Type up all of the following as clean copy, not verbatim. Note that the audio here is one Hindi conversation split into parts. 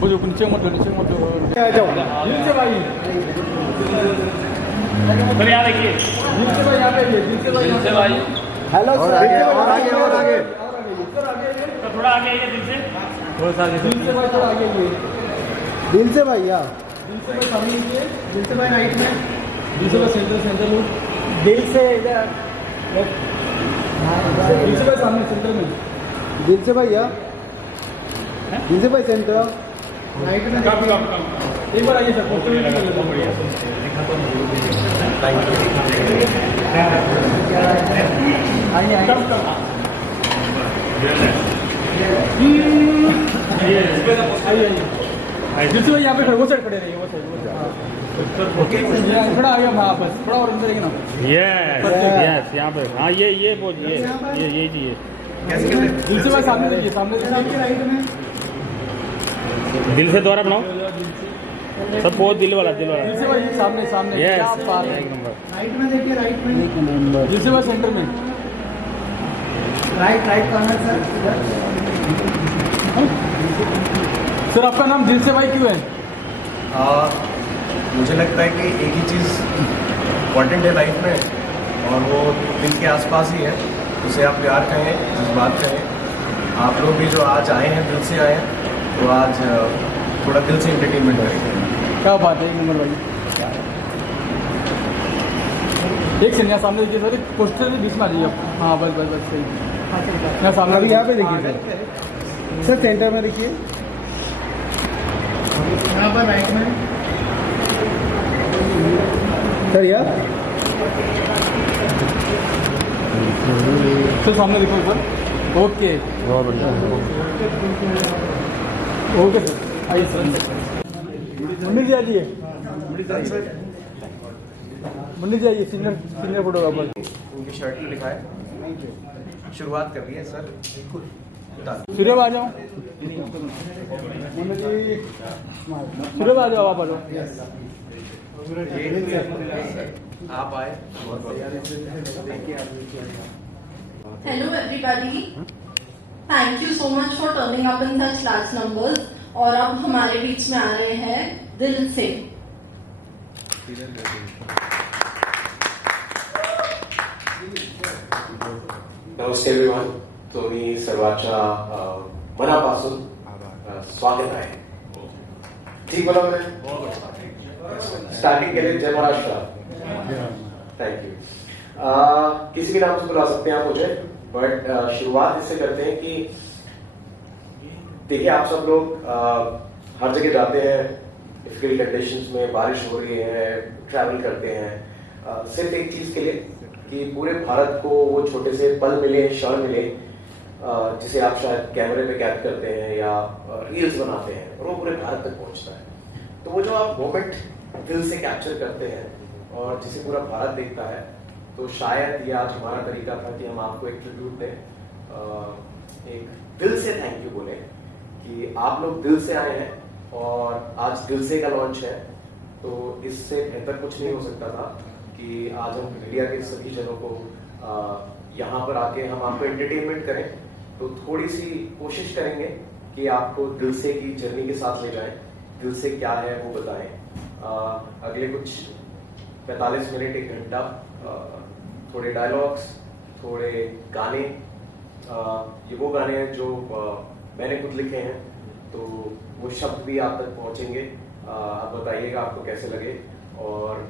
वो जो नीचे मत आ जाओ दिल से भाई। सर यहाँ देखिए, दिल से भाई यहाँ पे दिल से भाई। हेलो और सर, आगे और आगे और आगे सर आगे तो थोड़ा आगे आइए दिल से, थोड़ा सा आगे। दिल से भाई थोड़ा आगे ये दिल से भाई या दिल से भाई सामने लीजिए, दिल से भाई राइट में, दिल से भाई सेंटर लुक, दिल से इधर, दिल से भाई सामने सेंटर में, दिल से भाई या दिल से भाई सेंटर राइट में एक बार आइए सर, फोटो भी निकल लेते हैं। आइए आइए दिल से भाई यहाँ पे खड़े, वो साइड खड़े रहिए, वो साइड थोड़ा आगे वहाँ बस, थोड़ा और अंदर देखना। यस यहाँ पे, हाँ ये बोल ये चाहिए। दिल से भाई सामने देखिए, सामने देखिए राइट में, दिल से दोबारा बनाओ सब, बहुत दिल वाला दिल से भाई सामने सामने यस, क्या बात है। एक नंबर। राइट में देखिए, राइट में एक नंबर, दिल से भाई सेंटर में, राइट कॉर्नर सर आपका नाम दिल से भाई क्यों है? मुझे लगता है कि एक ही चीज़ इम्पॉर्टेंट है लाइफ में, और वो दिल के आसपास ही है। उसे आप प्यार कहें, जज्बात कहें। आप लोग भी जो आज आए हैं, दिल से आए हैं, तो आज थोड़ा दिल से एंटरटेनमेंट करेंगे। क्या बात है, एक नंबर भाई। एक सेकंड यहाँ सामने देखिए सर, पोस्टर के बीच में आ जाइए आप। हाँ बस सही। यहाँ सामने अभी यहाँ पे देखिए सर सेंटर में देखिए, यहाँ पर राइट में सर या सर सामने देखो सर। ओके बहुत बढ़िया। ओके सर, आइए सर। मुन्नी जी आइए, मुन्नी जी आइए, सीनियर फोटोग्राफर। उनकी शर्ट में लिखा है, शुरुआत कर रही है सर। सूर्य आ जाओ, सूर्य आ जाओ, आप आ जाओ। आप आए, Hello everybody. Thank you so much for turning up in such large numbers. और अब हमारे बीच में आ रहे हैं दिल से। नमस्ते एवरीवन, तुम्ही सर्वांच्या मनापासून स्वागत आहे। ठीक बोला मैंने? स्टार्टिंग के लिए जय महाराष्ट्र। Thank you. किसी भी नाम से बुला सकते हैं आप मुझे, बट शुरुआत इससे करते हैं कि देखिए आप सब लोग हर जगह जाते हैं, डिफिकल्ट कंडीशंस में, बारिश हो रही है, ट्रैवल करते हैं, सिर्फ एक चीज के लिए कि पूरे भारत को वो छोटे से पल मिले, क्षण मिले, जिसे आप शायद कैमरे पे कैद करते हैं या रील्स बनाते हैं, और वो पूरे भारत तक पहुंचता है। तो वो जो आप मोमेंट दिल से कैप्चर करते हैं और जिसे पूरा भारत देखता है, तो शायद ये आज हमारा तरीका था कि हम आपको एक ट्रिब्यूट दें, एक दिल से थैंक यू बोले कि आप लोग दिल से आए हैं और आज दिल से का लॉन्च है। तो इससे बेहतर कुछ नहीं हो सकता था कि आज हम मीडिया के सभी जनों को यहाँ पर आके हम आपको एंटरटेनमेंट करें। तो थोड़ी सी कोशिश करेंगे कि आपको दिल से की जर्नी के साथ ले जाएं, दिल से क्या है वो बताएं। अगले कुछ 45 मिनट, 1 घंटा थोड़े डायलॉग्स, थोड़े गाने, ये वो गाने हैं जो मैंने खुद लिखे हैं, तो वो शब्द भी आप तक पहुंचेंगे। आप बताइएगा आपको कैसे लगे। और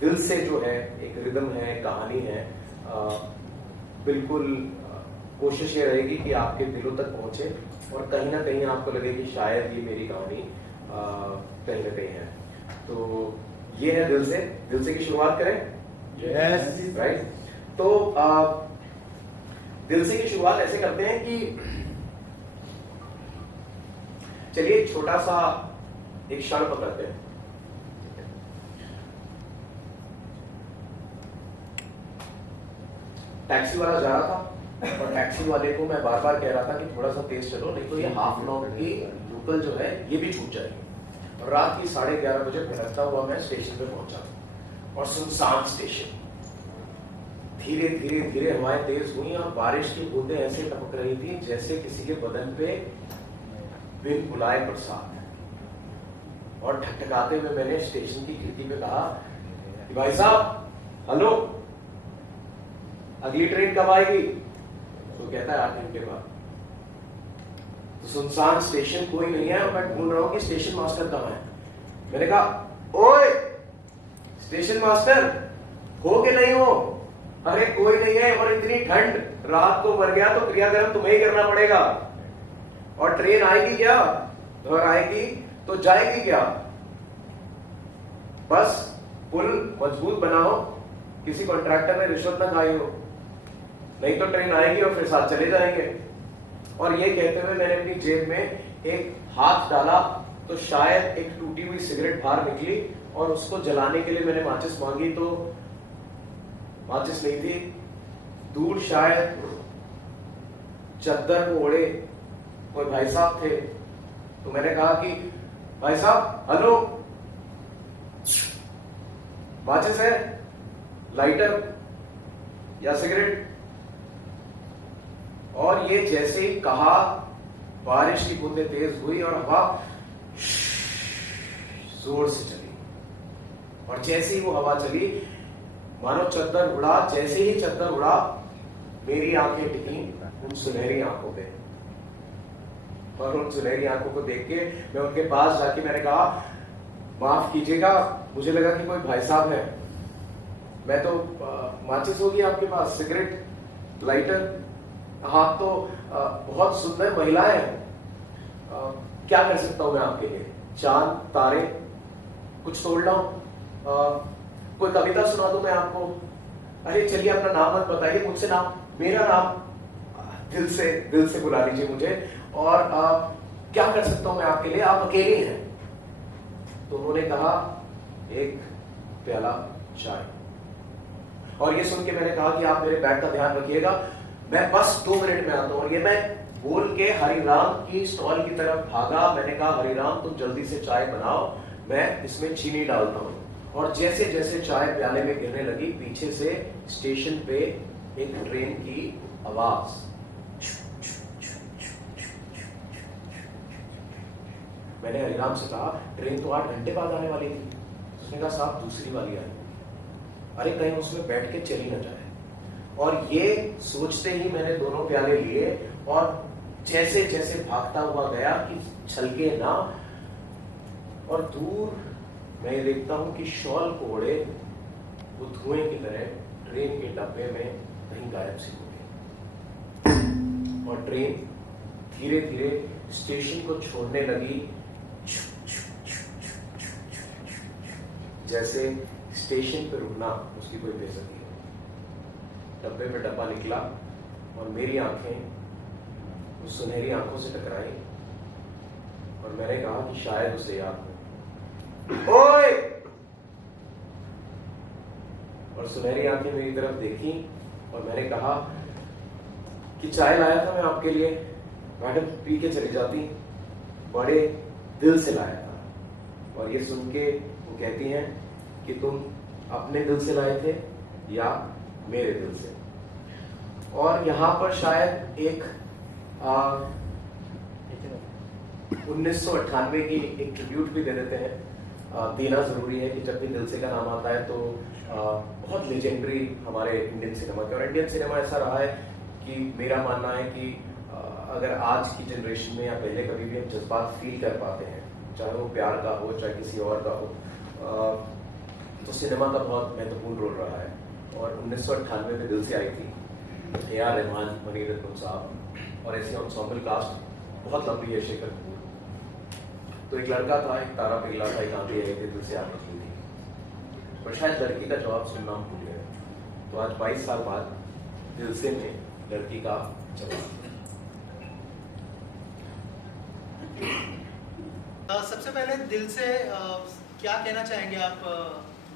दिल से जो है एक रिदम है, कहानी है, बिल्कुल कोशिश ये रहेगी कि आपके दिलों तक पहुंचे और कहीं ना कहीं आपको लगे कि शायद ये मेरी कहानी कहीं ना कहीं है। तो ये है दिल से की शुरुआत करें। Yes right. तो दिल से की शुरुआत ऐसे करते हैं कि चलिए एक छोटा सा एक क्षण पकड़ते हैं। टैक्सी वाला जा रहा था और टैक्सी वाले को मैं बार बार कह रहा था कि थोड़ा सा तेज चलो, नहीं तो ये हाफ लॉन्ग की लोकल जो है ये भी छूट जाएगी। और रात की 11:30 बजे भटकता हुआ मैं स्टेशन पे पहुंचा और सुनसान स्टेशन। धीरे धीरे धीरे हवाएं तेज हुई और बारिश की बूंदें ऐसे टपक रही थी जैसे किसी के बदन पे बिन बुलाए प्रसाद। और ठकठकाते हुए मैंने स्टेशन की खिड़की पे कहा कि भाई साहब हेलो, अगली ट्रेन कब आएगी? तो कहता है 8 घंटे बाद। तो सुनसान स्टेशन, कोई नहीं है, मैं ढूंढ रहा हूं कि स्टेशन मास्टर कहां है। मैंने कहा ओए स्टेशन मास्टर, हो कि नहीं हो? अरे कोई नहीं है, और इतनी ठंड, रात को मर गया तो क्रियाकर्म तुम्हें ही करना पड़ेगा। और ट्रेन आएगी क्या? और आएगी तो जाएगी क्या? बस पुल मजबूत बनाओ, किसी कॉन्ट्रैक्टर ने रिश्वत ना खाई हो, नहीं तो ट्रेन आएगी और फिर साथ चले जाएंगे। और ये कहते हुए मैंने अपनी जेब में एक हाथ डाला तो शायद एक टूटी हुई सिगरेट बाहर निकली, और उसको जलाने के लिए मैंने माचिस मांगी तो माचिस नहीं थी। दूर शायद चद्दर को ओढ़े कोई भाई साहब थे। तो मैंने कहा कि भाई साहब हेलो, माचिस है, लाइटर या सिगरेट? और ये जैसे ही कहा, बारिश की बूंदें तेज हुई और हवा जोर से चली। और जैसे ही वो हवा चली, मानो चद्दर उड़ा। जैसे ही चद्दर उड़ा, मेरी आंखें टिकी उन सुनहरी आंखों पे, और उन सुनहरी आंखों को देख के मैं उनके पास जाके मैंने कहा माफ कीजिएगा, मुझे लगा कि कोई भाई साहब है। मैं तो माचिस होगी आपके पास, सिगरेट, लाइटर? हाँ तो बहुत सुंदर महिलाएं हैं, क्या कर सकता हूं मैं आपके लिए? चांद, तारे, कुछ तोड़ लाऊं? कोई कविता सुना दूं मैं आपको? अरे चलिए अपना नाम मत बताइए मुझसे, नाम, मेरा नाम दिल से बुला लीजिए मुझे। और क्या कर सकता हूं मैं आपके लिए? आप अकेले हैं? तो उन्होंने कहा एक प्याला चाय। और ये सुन के मैंने कहा कि आप मेरे बैग का ध्यान रखिएगा, मैं बस 2 मिनट में आता हूं। और ये मैं बोल के हरिराम की स्टॉल की तरफ भागा। मैंने कहा हरिराम तुम जल्दी से चाय बनाओ, मैं इसमें चीनी डालता हूं। और जैसे जैसे चाय प्याले में गिरने लगी, पीछे से स्टेशन पे एक ट्रेन की आवाज। मैंने हरिराम से कहा ट्रेन तो 8 घंटे बाद आने वाली थी। उसने कहा साहब दूसरी वाली आई। अरे कहीं उसमें बैठ के चली ना जाए। और ये सोचते ही मैंने दोनों प्याले लिए और जैसे जैसे भागता हुआ गया कि छलके ना। और दूर मैं देखता हूं कि शॉल को ओढ़े वो धुएं की तरह ट्रेन के डब्बे में कहीं गायब सी हो गई। और ट्रेन धीरे धीरे स्टेशन को छोड़ने लगी, जैसे स्टेशन पे रुकना उसकी कोई बेइज्जती हो। डब्बे में डब्बा निकला और मेरी आंखें उस सुनहरी आंखों से टकराई और मैंने कहा कि शायद उसे याद हो। ओए! और सुनहरी आंखें मेरी तरफ देखी और मैंने कहा कि चाय लाया था मैं आपके लिए, मैडम पी के चली जाती, बड़े दिल से लाया था। और ये सुन के वो कहती हैं कि तुम अपने दिल से लाए थे या मेरे दिल से। और यहां पर शायद एक 1998 की एक ट्रिब्यूट भी दे देते हैं। देना जरूरी है कि जब भी दिल से का नाम आता है तो बहुत लेजेंडरी हमारे इंडियन सिनेमा के, और इंडियन सिनेमा ऐसा रहा है कि मेरा मानना है कि अगर आज की जनरेशन में या पहले कभी भी हम जज्बात फील कर पाते हैं, चाहे वो प्यार का हो चाहे किसी और का हो, तो सिनेमा का बहुत महत्वपूर्ण रोल रहा है। और 1998 में दिल से आई थी A.R. रहमान, मनी रत्नम साहब और ऐसी एंसेम्बल कास्ट बहुत लंबी है, शेखर कपूर। तो एक लड़का था, एक तारा पिघला था, एक आंधी आई थी, दिल से आग निकली थी। पर शायद लड़की का जवाब सुनना हम भूल गए। तो आज 22 साल बाद दिल से में लड़की का जवाब। सबसे पहले दिल से क्या कहना चाहेंगे आप?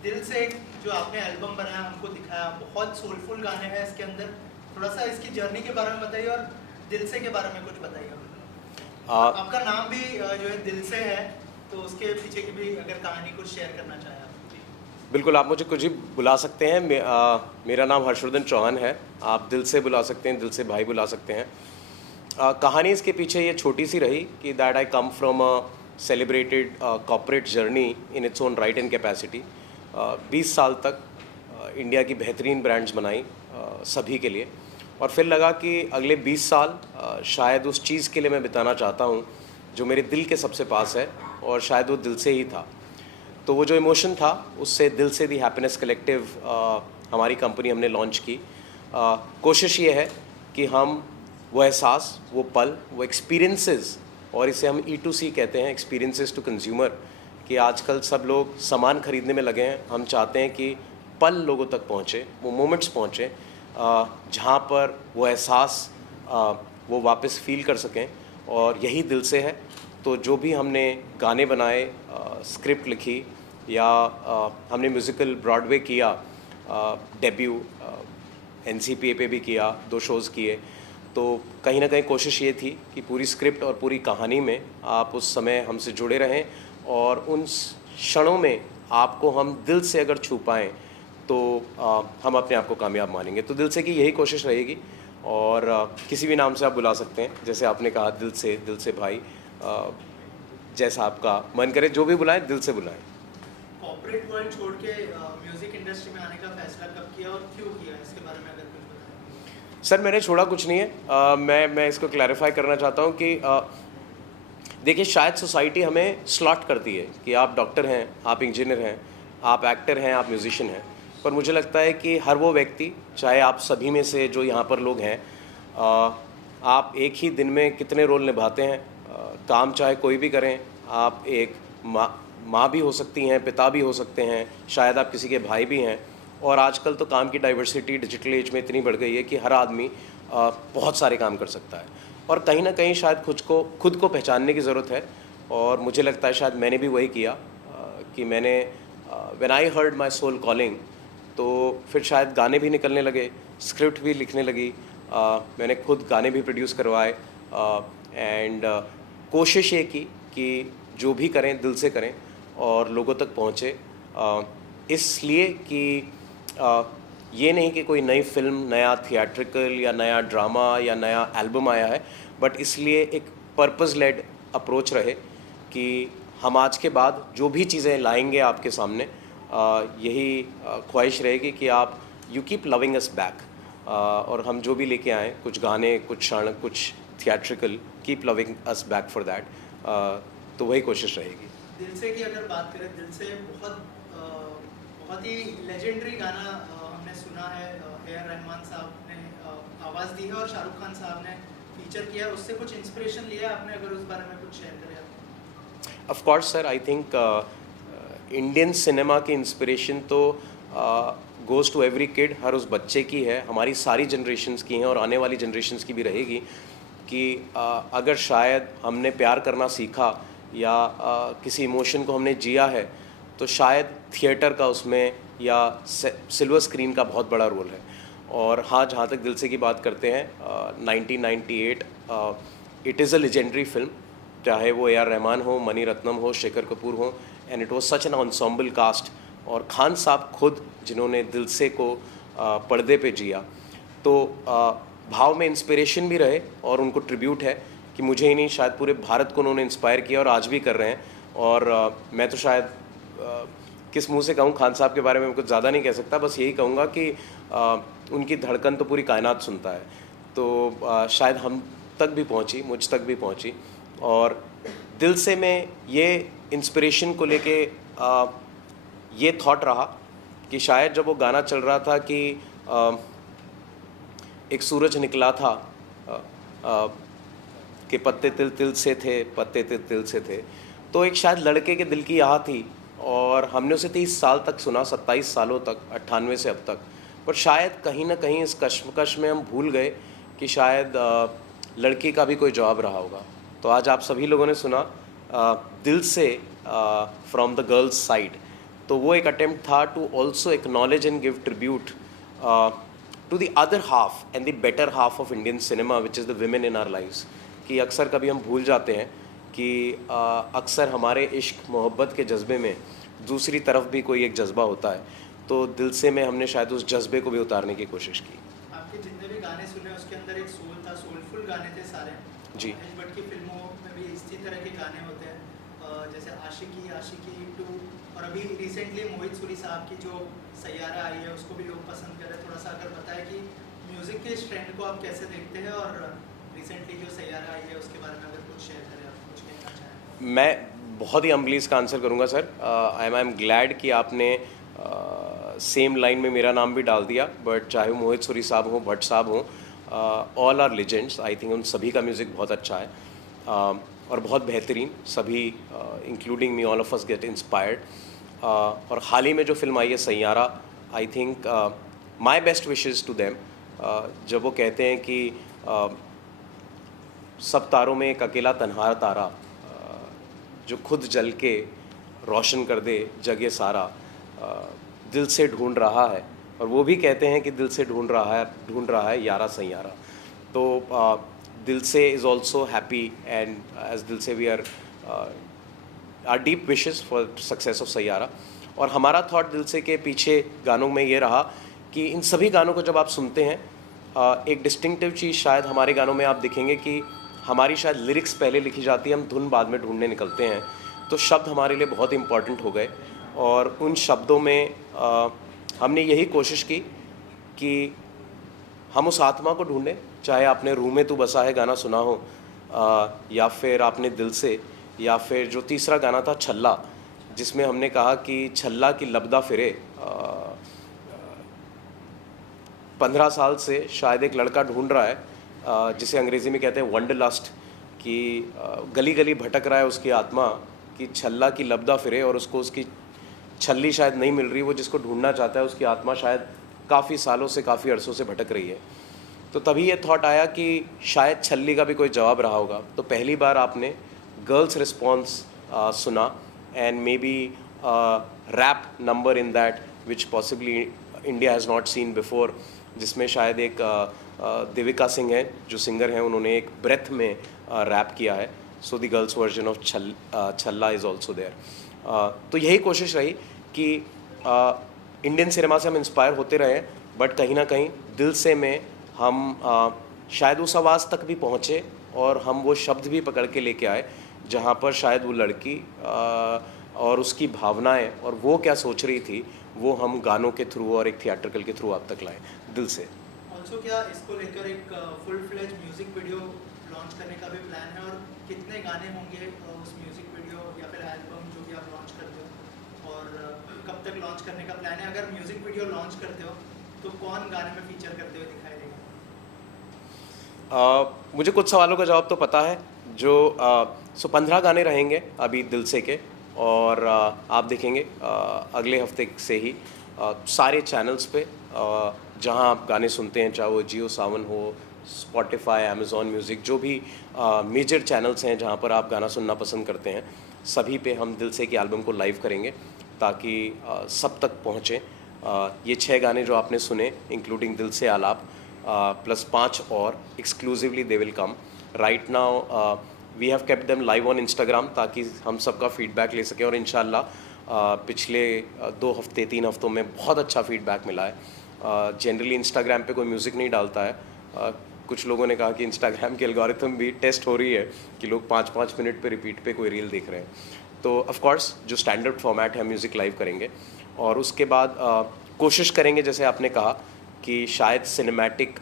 दिल से जो आपने एल्बम बनाया, हमको दिखाया, बहुत सोलफुल गाने हैं इसके अंदर। थोड़ा सा इसकी जर्नी के बारे में बताइए और दिल से के बारे में कुछ बताइए। आपका नाम भी जो है दिल से है, तो उसके पीछे की भी अगर कहानी कुछ शेयर करना चाहें आप। बिल्कुल, आप मुझे कुछ भी बुला सकते हैं। मेरा नाम हर्षवर्धन चौहान है। आप दिल से बुला सकते हैं, दिल से भाई बुला सकते हैं। कहानी इसके पीछे ये छोटी सी रही कि that I come from a celebrated corporate journey in its own right and capacity. 20 साल तक इंडिया की बेहतरीन ब्रांड्स बनाई सभी के लिए, और फिर लगा कि अगले 20 साल शायद उस चीज़ के लिए मैं बिताना चाहता हूँ जो मेरे दिल के सबसे पास है, और शायद वो दिल से ही था। तो वो जो इमोशन था उससे दिल से दी हैप्पीनेस कलेक्टिव हमारी कंपनी हमने लॉन्च की। कोशिश ये है कि हम वो एहसास, वो पल, वो एक्सपीरियंसेस, और इसे हम E2C कहते हैं, एक्सपीरियंसेस टू कंज्यूमर, कि आजकल सब लोग सामान खरीदने में लगे हैं। हम चाहते हैं कि पल लोगों तक पहुँचे, वो मोमेंट्स पहुँचे जहाँ पर वो एहसास वो वापस फील कर सकें, और यही दिल से है। तो जो भी हमने गाने बनाए, स्क्रिप्ट लिखी, या हमने म्यूज़िकल ब्रॉडवे किया, डेब्यू NCPA पे भी किया, 2 शोज़ किए, तो कहीं ना कहीं कोशिश ये थी कि पूरी स्क्रिप्ट और पूरी कहानी में आप उस समय हमसे जुड़े रहें, और उन क्षणों में आपको हम दिल से अगर छू पाएँ तो हम अपने आप को कामयाब मानेंगे। तो दिल से की यही कोशिश रहेगी, और किसी भी नाम से आप बुला सकते हैं, जैसे आपने कहा दिल से भाई, जैसा आपका मन करे जो भी बुलाएं, दिल से बुलाएं। कॉर्पोरेट वर्ल्ड छोड़ के म्यूजिक इंडस्ट्री में आने का फैसला कब किया और क्यों किया, इसके बारे में अगर कुछ बताएं। सर मैंने छोड़ा कुछ नहीं है। मैं इसको क्लैरिफाई करना चाहता हूँ कि देखिए, शायद सोसाइटी हमें स्लॉट करती है कि आप डॉक्टर हैं, आप इंजीनियर हैं, आप एक्टर हैं, आप म्यूजिशियन हैं, पर मुझे लगता है कि हर वो व्यक्ति, चाहे आप सभी में से जो यहाँ पर लोग हैं, आप एक ही दिन में कितने रोल निभाते हैं। काम चाहे कोई भी करें, आप एक माँ भी हो सकती हैं, पिता भी हो सकते हैं, शायद आप किसी के भाई भी हैं, और आजकल तो काम की डाइवर्सिटी डिजिटल एज में इतनी बढ़ गई है कि हर आदमी बहुत सारे काम कर सकता है, और कहीं ना कहीं शायद खुद को पहचानने की ज़रूरत है। और मुझे लगता है शायद मैंने भी वही किया कि मैंने when I heard my soul calling, तो फिर शायद गाने भी निकलने लगे, स्क्रिप्ट भी लिखने लगी, मैंने खुद गाने भी प्रोड्यूस करवाए, एंड कोशिश ये की कि जो भी करें दिल से करें और लोगों तक पहुँचे, इसलिए कि ये नहीं कि कोई नई फिल्म, नया थिएट्रिकल या नया ड्रामा या नया एल्बम आया है, बट इसलिए एक पर्पस लेड अप्रोच रहे कि हम आज के बाद जो भी चीज़ें लाएंगे आपके सामने, यही ख्वाहिश रहेगी कि आप you keep loving us back, और हम जो भी लेके आएँ, कुछ गाने, कुछ क्षण, कुछ theatrical, keep loving us back for that, तो वही कोशिश रहेगी। दिल से की अगर बात करें, दिल से बहुत ही लेजेंडरी गाना हमने सुना है, A.R. रहमान साहब ने आवाज़ दी है और शाहरुख खान साहब ने फीचर किया है, उससे कुछ इंस्पिरेशन लिया है आपने, अगर उस बारे में कुछ शेयर करें आप। Of course sir, I think Indian cinema की इंस्पिरेशन तो गोज़ टू एवरी किड, हर उस बच्चे की है, हमारी सारी जनरेशन्स की हैं, और आने वाली जनरेशन्स की भी रहेगी, कि अगर शायद हमने प्यार करना सीखा या किसी इमोशन को हमने जिया है, तो शायद थिएटर का उसमें या सिल्वर स्क्रीन का बहुत बड़ा रोल है। और हाँ, जहाँ तक दिल से की बात करते हैं, 1998 it is a legendary film, चाहे वो A.R. रहमान हो, मनी रत्नम हो, शेखर कपूर हो, and it was such an ensemble cast, और खान साहब खुद जिन्होंने दिल से को पर्दे पे जिया, तो भाव में इंस्पिरेशन भी रहे, और उनको ट्रिब्यूट है कि मुझे ही नहीं, शायद पूरे भारत को उन्होंने इंस्पायर किया, और आज भी कर रहे हैं। और मैं तो शायद किस मुंह से कहूँ, खान साहब के बारे में कुछ ज़्यादा नहीं कह सकता, बस यही कहूँगा कि उनकी धड़कन तो पूरी कायनात सुनता है, तो शायद हम तक भी पहुँची, मुझ तक भी पहुँची, और दिल से में ये इंस्पिरेशन को लेके ये थॉट रहा कि शायद जब वो गाना चल रहा था कि एक सूरज निकला था कि पत्ते तिल तिल से थे, पत्ते तिल तिल से थे, तो एक शायद लड़के के दिल की आह थी, और हमने उसे 30 साल तक सुना, 27 सालों तक, 98 से अब तक, पर शायद कहीं ना कहीं इस कश्मकश में हम भूल गए कि शायद लड़की का भी कोई जवाब रहा होगा। तो आज आप सभी लोगों ने सुना दिल से फ्रॉम द गर्ल्स साइड, तो वो एक अटेम्प्ट था to also acknowledge and give tribute to the other half and the better half of Indian cinema, which is the women in our lives. कि अक्सर कभी हम भूल जाते हैं कि अक्सर हमारे इश्क मोहब्बत के जज्बे में दूसरी तरफ भी कोई एक जज्बा होता है, तो दिल से में हमने शायद उस जज्बे को भी उतारने की कोशिश की। आपके जितने भी गाने सुने उसके अंदर अंदर एक सोल था, सोलफुल गाने थे सारे जी। महेश भट्ट की फिल्मों में भी इसी तरह के गाने होते हैं, जैसे आशिकी, आशिकी 2, और अभी रिसेंटली मोहित सूरी साहब की जो सैयारा आई है उसको भी लोग पसंद कर रहे हैं। थोड़ा सा अगर बताएं कि म्यूज़िक के इस ट्रेंड को आप कैसे देखते हैं, और रिसेंटली जो सैयारा आई है उसके बारे में अगर कुछ शेयर करें, आप कुछ कहना चाहें। मैं बहुत ही हम्बली इसका आंसर करूंगा सर। आई एम ग्लैड कि आपने सेम लाइन में मेरा नाम भी डाल दिया, बट चाहे वो मोहित सूरी साहब हों, भट्ट साहब हों, all are legends. I think उन सभी का म्यूज़िक बहुत अच्छा है और बहुत बेहतरीन। सभी including me, all of us get inspired. और हाल ही में जो फिल्म आई है Saiyaara, I think my best wishes to them. जब वो कहते हैं कि सब तारों में एक अकेला तन्हा तारा जो खुद जल के रोशन कर दे जग ये सारा, दिल से ढूंढ रहा है। और वो भी कहते हैं कि दिल से ढूंढ रहा है यारा सैयारा। तो Dil Se is also happy, and as Dil Se we are deep wishes for success of Saiyaara. और हमारा थॉट दिल से के पीछे गानों में ये रहा कि इन सभी गानों को जब आप सुनते हैं, एक डिस्टिंक्टिव चीज़ शायद हमारे गानों में आप दिखेंगे कि हमारी शायद लिरिक्स पहले लिखी जाती है, हम धुन बाद में ढूंढने निकलते हैं। तो शब्द हमारे लिए बहुत इम्पॉर्टेंट हो गए, और उन शब्दों में हमने यही कोशिश की कि हम उस आत्मा को ढूंढें। चाहे आपने रूह में तू बसा है गाना सुना हो, या फिर आपने दिल से, या फिर जो तीसरा गाना था छल्ला, जिसमें हमने कहा कि छल्ला की लबदा फिरे। 15 साल से शायद एक लड़का ढूंढ रहा है, जिसे अंग्रेज़ी में कहते हैं वंडरलस्ट, कि गली गली भटक रहा है उसकी आत्मा कि छल्ला की लबदा फिरे, और उसको उसकी छल्ली शायद नहीं मिल रही। वो जिसको ढूंढना चाहता है उसकी आत्मा शायद काफ़ी सालों से, काफ़ी अरसों से भटक रही है। तो तभी ये थॉट आया कि शायद छल्ली का भी कोई जवाब रहा होगा। तो पहली बार आपने गर्ल्स रिस्पॉन्स सुना, and maybe rap number in that which possibly India has not seen before, जिसमें शायद एक देविका सिंह है जो सिंगर हैं, उन्होंने एक ब्रेथ में रैप किया है। So the girls version of छल्ला इज़ ऑल्सो देयर। तो यही कोशिश रही कि इंडियन सिनेमा से हम इंस्पायर होते रहे, बट कहीं ना कहीं दिल से में हम शायद उस आवाज़ तक भी पहुँचे, और हम वो शब्द भी पकड़ के लेके आए जहाँ पर शायद वो लड़की और उसकी भावनाएं और वो क्या सोच रही थी, वो हम गानों के थ्रू और एक थिएट्रिकल के थ्रू आप तक लाएं दिल से। ऑल्सो क्या इसको लेकर एक full fledge music video launch करने का भी प्लान है, और कितने गाने होंगे उस म्यूजिक वीडियो या फिर एल्बम जो भी आप लॉन्च करते हो, और कब तक लॉन्च करने का प्लान है? अगर म्यूजिक वीडियो लॉन्च करते हो तो कौन गाने में फीचर करते हुए दिखाई देगा? मुझे कुछ सवालों का जवाब तो पता है। जो 15 गाने रहेंगे अभी दिल से के, और आप देखेंगे अगले हफ्ते से ही सारे चैनल्स पे जहां आप गाने सुनते हैं, चाहे वो जियो सावन हो, स्पॉटिफाई, अमेज़ॉन म्यूज़िक, जो भी मेजर चैनल्स हैं जहां पर आप गाना सुनना पसंद करते हैं, सभी पे हम दिल से की एल्बम को लाइव करेंगे ताकि सब तक पहुँचें। ये 6 गाने जो आपने सुने, इंक्लूडिंग दिल से आलाप, प्लस 5 और exclusively they will come. Right now we have kept them live on Instagram ताकि हम सबका फीडबैक ले सकें, और इंशाल्लाह पिछले 2 हफ्ते 3 हफ्तों में बहुत अच्छा फीडबैक मिला है। जनरली इंस्टाग्राम पे कोई म्यूज़िक नहीं डालता है। कुछ लोगों ने कहा कि इंस्टाग्राम की एल्गोरिथम भी टेस्ट हो रही है कि लोग 5-5 मिनट पे रिपीट पे कोई रील देख रहे हैं। तो ऑफ कोर्स जो स्टैंडर्ड फॉर्मेट है, म्यूज़िक लाइव करेंगे, और उसके बाद कोशिश करेंगे जैसे आपने कहा कि शायद सिनेमैटिक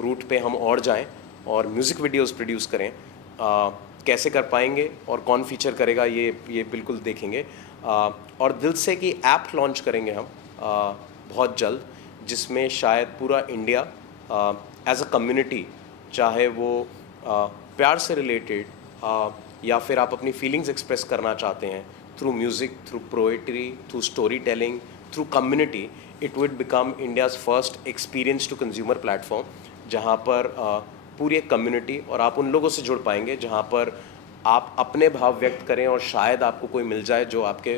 रूट पे हम और जाएं और म्यूज़िक वीडियोस प्रोड्यूस करें। कैसे कर पाएंगे और कौन फीचर करेगा ये बिल्कुल देखेंगे। और दिल से की ऐप लॉन्च करेंगे हम बहुत जल्द, जिसमें शायद पूरा इंडिया एज अ कम्युनिटी, चाहे वो प्यार से रिलेटेड या फिर आप अपनी फीलिंग्स एक्सप्रेस करना चाहते हैं through music, through poetry, through story telling, through community, it would become India's first experience to consumer platform, जहाँ पर पूरी एक कम्युनिटी और आप उन लोगों से जुड़ पाएंगे जहाँ पर आप अपने भाव व्यक्त करें और शायद आपको कोई मिल जाए जो आपके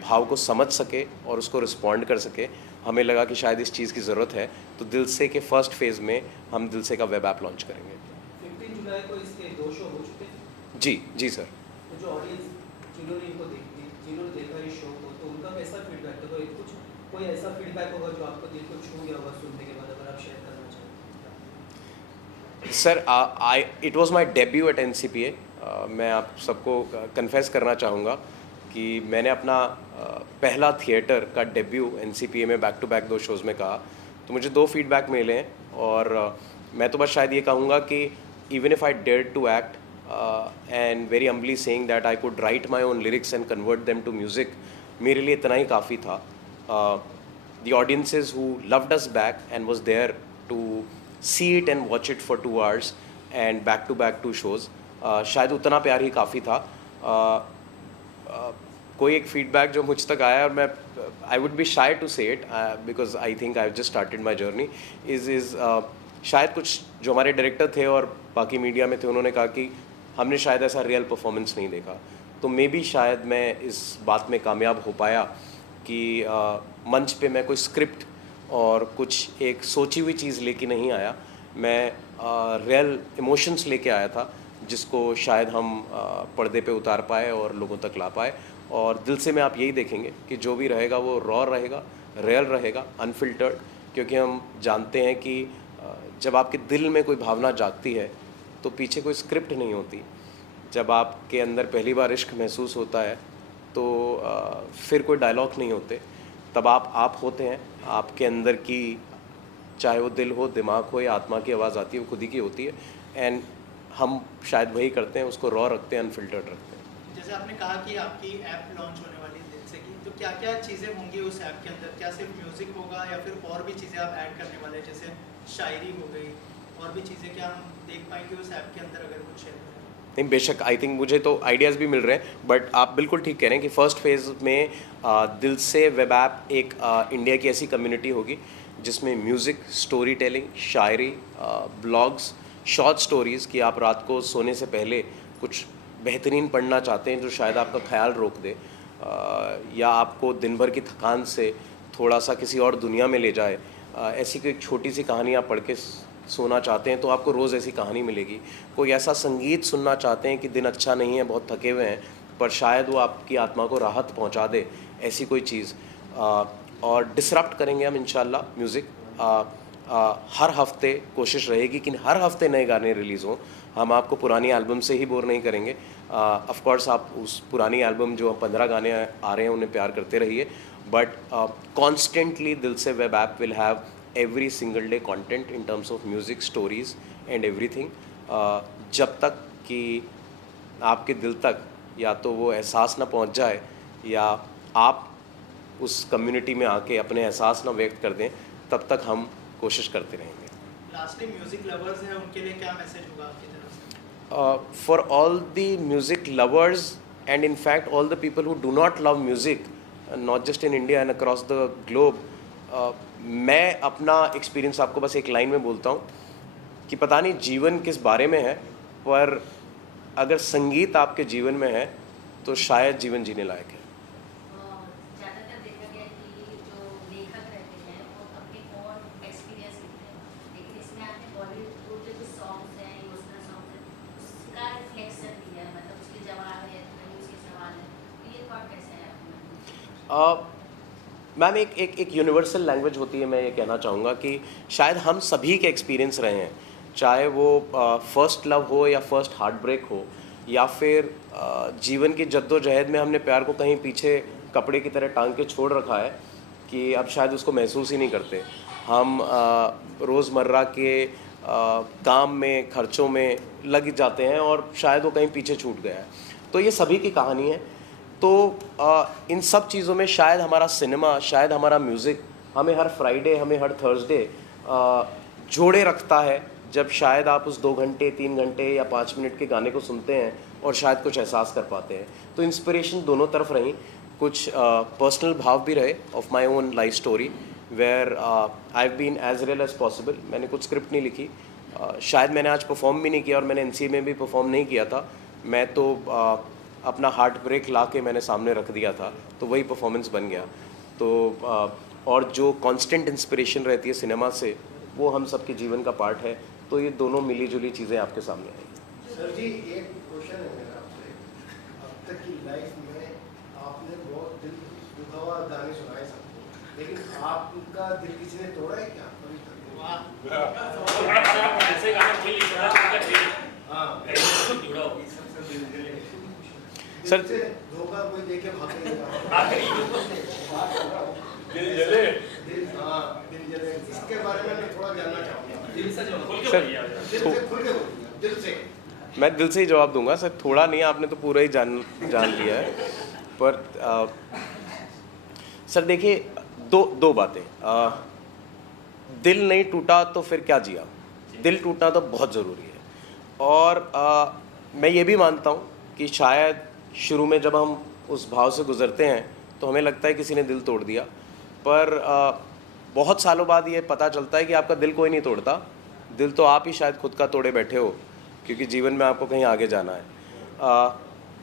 भाव को समझ सके और उसको रिस्पॉन्ड कर सके। हमें लगा कि शायद इस चीज़ की ज़रूरत है, तो दिल से के फर्स्ट फेज़ में हम दिल से का वेब ऐप लॉन्च करेंगे। 15 जुलाई को इसके 2 शो हो चुके हैं। जी सर। तो जो ऑडियंस जिन्होंने देखा इस शो को, तो उनका कैसा फीडबैक था? तो कोई ऐसा फीडबैक होगा जो आपको दिल को छू गया होगा सुनने के बाद, अगर आप शेयर करना चाहें? Sir it was my debut at NCPA। मैं आप सबको कन्फेस करना चाहूँगा कि मैंने अपना पहला थिएटर का डेब्यू NCPA में बैक टू बैक 2 शोज़ में कहा। तो मुझे 2 फीडबैक मिले हैं और मैं तो बस शायद ये कहूँगा कि even if I dare to act and very humbly saying that I could write my own lyrics and convert them to music, मेरे लिए इतना ही काफ़ी था। The audiences who loved us back and was there to see it and watch it for 2 hours and back to back 2 shows, शायद उतना प्यार ही काफ़ी था। कोई एक फीडबैक जो मुझ तक आया और मैं I would be shy to say it because I think I have just started my journey is शायद कुछ जो हमारे डायरेक्टर थे और बाकी मीडिया में थे, उन्होंने कहा कि हमने शायद ऐसा रियल परफॉर्मेंस नहीं देखा। तो मे बी शायद मैं इस बात में कामयाब हो पाया कि मंच पे मैं कोई स्क्रिप्ट और कुछ एक सोची हुई चीज़ लेके नहीं आया, मैं रियल इमोशंस लेके आया था जिसको शायद हम पर्दे पे उतार पाए और लोगों तक ला पाए। और दिल से में आप यही देखेंगे कि जो भी रहेगा वो रॉ रहेगा, रियल रहेगा, अनफिल्टर्ड, क्योंकि हम जानते हैं कि जब आपके दिल में कोई भावना जागती है तो पीछे कोई स्क्रिप्ट नहीं होती। जब आपके अंदर पहली बार इश्क महसूस होता है तो फिर कोई डायलॉग नहीं होते, तब आप होते हैं। आपके अंदर की चाहे वो दिल हो, दिमाग हो या आत्मा की आवाज़ आती है, वो खुद ही की होती है एंड हम शायद वही करते हैं, उसको रॉ रखते हैं, अनफिल्टर्ड रखते हैं। जैसे आपने कहा कि आपकी ऐप लॉन्च होने वाली है दिल से की, तो क्या क्या चीज़ें होंगी उस ऐप के अंदर? क्या सिर्फ म्यूज़िक होगा या फिर और भी चीज़ें आप ऐड करने वाले हैं, जैसे शायरी हो गई, और भी चीज़ें क्या हम देख पाएंगे उस ऐप के अंदर अगर कुछ शेयर करें? नहीं, बेशक, आई थिंक मुझे तो आइडियाज़ भी मिल रहे हैं, बट आप बिल्कुल ठीक कह रहे हैं कि फ़र्स्ट फेज़ में दिल से वेब ऐप एक इंडिया की ऐसी कम्युनिटी होगी जिसमें म्यूज़िक, स्टोरी टेलिंग, शायरी, ब्लॉग्स, शॉर्ट स्टोरीज़ कि आप रात को सोने से पहले कुछ बेहतरीन पढ़ना चाहते हैं जो शायद आपका ख्याल रोक दे, या आपको दिन भर की थकान से थोड़ा सा किसी और दुनिया में ले जाए, ऐसी कोई छोटी सी कहानी आप पढ़ के सोना चाहते हैं तो आपको रोज़ ऐसी कहानी मिलेगी। कोई ऐसा संगीत सुनना चाहते हैं कि दिन अच्छा नहीं है, बहुत थके हुए हैं, पर शायद वो आपकी आत्मा को राहत पहुंचा दे, ऐसी कोई चीज़। और डिसरप्ट करेंगे हम इंशाल्लाह म्यूज़िक। हर हफ्ते कोशिश रहेगी कि हर हफ्ते नए गाने रिलीज़ हों। हम आपको पुरानी एल्बम से ही बोर नहीं करेंगे। ऑफ कोर्स आप उस पुरानी एल्बम जो 15 गाने आ रहे हैं उन्हें प्यार करते रहिए, बट कॉन्स्टेंटली दिल से web app will have every single day content in terms of music, stories and everything, जब तक कि आपके दिल तक या तो वो एहसास ना पहुंच जाए या आप उस कम्युनिटी में आके अपने एहसास ना व्यक्त कर दें, तब तक हम कोशिश करते रहेंगे। लास्टली म्यूजिक लवर्स हैं, उनके लिए क्या मैसेज होगा आपकी तरफ से? For all the music lovers and in fact all the people who do not love music, not just in India and across the globe, मैं अपना एक्सपीरियंस आपको बस एक लाइन में बोलता हूँ कि पता नहीं जीवन किस बारे में है, पर अगर संगीत आपके जीवन में है तो शायद जीवन जीने लायक है। ज़्यादातर देखा गया कि जो लेखक रहते हैं वो अपने और एक्सपीरियंस लिखते हैं, लेकिन इसमें आपने बॉलीवुड के कुछ सॉन्ग्स हैं, इमोशनल सॉन्ग्स हैं, उसका रिफ्लेक्शन दिया है, मतलब उसके जवाब है, कहीं उसके सवाल है, तो ये थॉट कैसा है आपका? मैम एक यूनिवर्सल लैंग्वेज होती है। मैं ये कहना चाहूँगा कि शायद हम सभी के एक्सपीरियंस रहे हैं, चाहे वो फर्स्ट लव हो या फर्स्ट हार्ट ब्रेक हो, या फिर जीवन की जद्दोजहद में हमने प्यार को कहीं पीछे कपड़े की तरह टांग के छोड़ रखा है कि अब शायद उसको महसूस ही नहीं करते। हम रोज़मर्रा के काम में, खर्चों में लग जाते हैं और शायद वो कहीं पीछे छूट गया है। तो ये सभी की कहानी है। तो इन सब चीज़ों में शायद हमारा सिनेमा, शायद हमारा म्यूज़िक हमें हर फ्राइडे, हमें हर थर्सडे जोड़े रखता है, जब शायद आप उस 2 घंटे, 3 घंटे या 5 मिनट के गाने को सुनते हैं और शायद कुछ एहसास कर पाते हैं। तो इंस्पिरेशन दोनों तरफ रही, कुछ पर्सनल भाव भी रहे of my own life story where I have been as real as possible. मैंने कुछ स्क्रिप्ट नहीं लिखी, शायद मैंने आज परफॉर्म भी नहीं किया और मैंने NCA में भी परफॉर्म नहीं किया था। मैं तो अपना हार्ट ब्रेक ला के मैंने सामने रख दिया था, तो वही परफॉर्मेंस बन गया। तो और जो कांस्टेंट इंस्पिरेशन रहती है सिनेमा से, वो हम सबके जीवन का पार्ट है। तो ये दोनों मिली जुली चीज़ें आपके सामने आएंगी। सर जी, एक क्वेश्चन है मेरा आपसे। अब तक की लाइफ में आपने बहुत दिल दुखा हुआ गाने सुनाए सबको, लेकिन आपका दिल किसी ने तोड़ा है क्या? ऐसे गाने कोई लिखता सर धोखा कोई देके भागेगा दिल जले हाँ दिल जले इसके बारे में मैं थोड़ा जानना चाहूँगा दिल से जो खुल के सर, बोलिए। दिल से खुल के बोलिए दिल से मैं दिल से ही जवाब दूंगा सर, थोड़ा नहीं, आपने तो पूरा ही जान लिया है। पर सर देखिए, दो बातें। दिल नहीं टूटा तो फिर क्या जिया, दिल टूटना तो बहुत ज़रूरी है। और मैं ये भी मानता हूँ कि शायद शुरू में जब हम उस भाव से गुज़रते हैं तो हमें लगता है किसी ने दिल तोड़ दिया, पर बहुत सालों बाद ये पता चलता है कि आपका दिल कोई नहीं तोड़ता, दिल तो आप ही शायद खुद का तोड़े बैठे हो, क्योंकि जीवन में आपको कहीं आगे जाना है।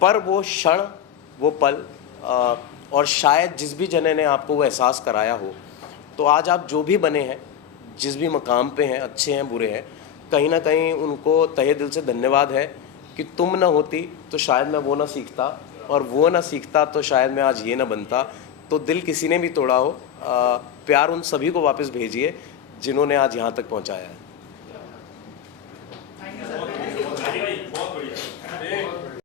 पर वो क्षण, वो पल, और शायद जिस भी जने ने आपको वो एहसास कराया हो, तो आज आप जो भी बने हैं, जिस भी मकाम पे हैं, अच्छे हैं बुरे हैं, कहीं ना कहीं उनको तहे दिल से धन्यवाद है कि तुम ना होती तो शायद मैं वो ना सीखता, और वो ना सीखता तो शायद मैं आज ये ना बनता। तो दिल किसी ने भी तोड़ा हो, प्यार उन सभी को वापस भेजिए जिन्होंने आज यहाँ तक पहुँचाया है। Thank you sir.